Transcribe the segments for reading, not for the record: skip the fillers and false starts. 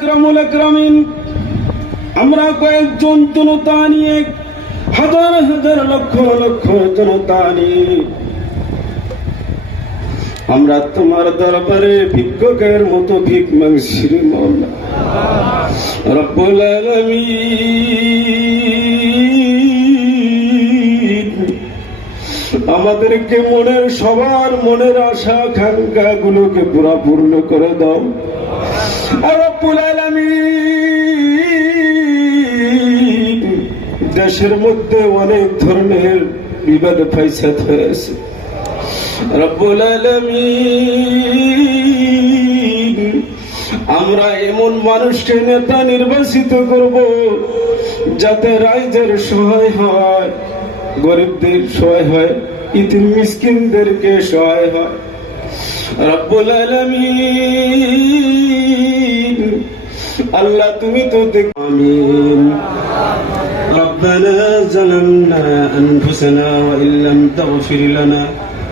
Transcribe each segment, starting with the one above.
আকরামুল আকরামিন, আমরা কয়েকজন জনতা নিয়ে, হাজার হাজার লক্ষ লক্ষ জনতা নিয়ে আমরা তোমার দরবারে ভিক্ষুকের মতো ভিক মাগছি রে মাওলা রব্বুল আলামিন। আমাদেরকে সবার মনের আশা আকাঙ্ক্ষা গুলোকে পুরা পূর্ণ করে দাও রব্বুল আলামিন। দেশের মধ্যে অনেক ধরনের বিবাদ ফাসাদ হয়েছে রব্বুল আলামিন। আমরা এমন মানুষকে নেতা নির্বাচিত করব যাতে রাইজের সহায় হয়, গরিবদের সহায় হয়, ইতিম মিসকিনদেরকে সহায় হয় রব্বুল আলামিন। আল্লাহ তুমি তো দেখ। আমিন। ربنا ظلمنا أنفسنا وإن لم تغفر لنا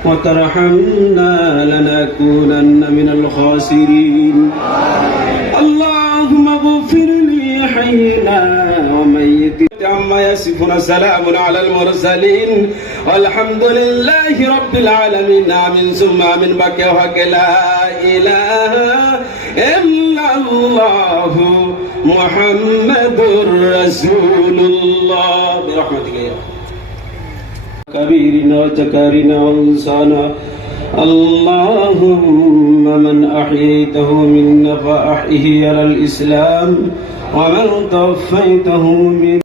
وترحمنا لنكونن من الخاسرين اللهم اغفر لي حينا وميتنا عما يصفون سلام على المرسلين والحمد لله رب العالمين آمين ثم آمين بك وك لا إله إلا الله محمد رسول الله برحمتك يا كبيرنا وذكرنا وانسانا اللهم من أحييته منا فأحيه على الإسلام ومن توفيته من